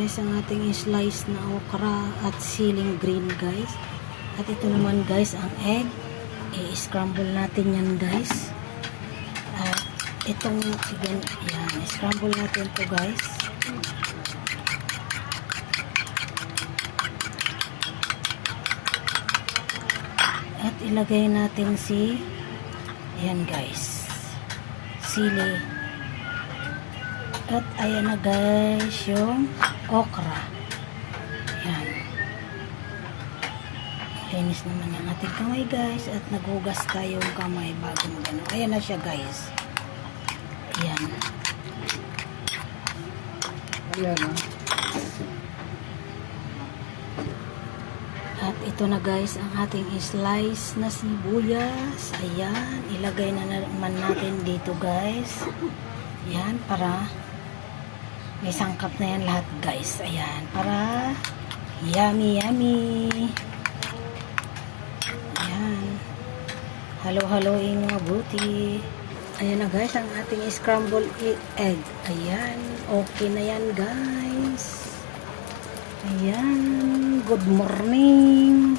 Guys, ang ating slice na okra at siling green guys. At ito naman guys ang egg. I-scramble natin yan guys. At itong yan, scramble natin to guys. At ilagay natin yan guys, sili. At ayan na guys yung okra. Yan. Linis naman ang ating kamay guys. At naghugas tayo yung kamay bago magano. Ayan na siya guys. Ayan. Ayan na. At ito na guys ang ating slice na sibuyas. Ayan. Ilagay na naman natin dito guys. Ayan. Para may sangkap na yan lahat guys. Ayan. Para yummy yummy. Ayan. Halo-haloin mabuti. Ayan na guys ang ating scrambled egg. Ayan. Okay na yan guys. Ayan. Good morning.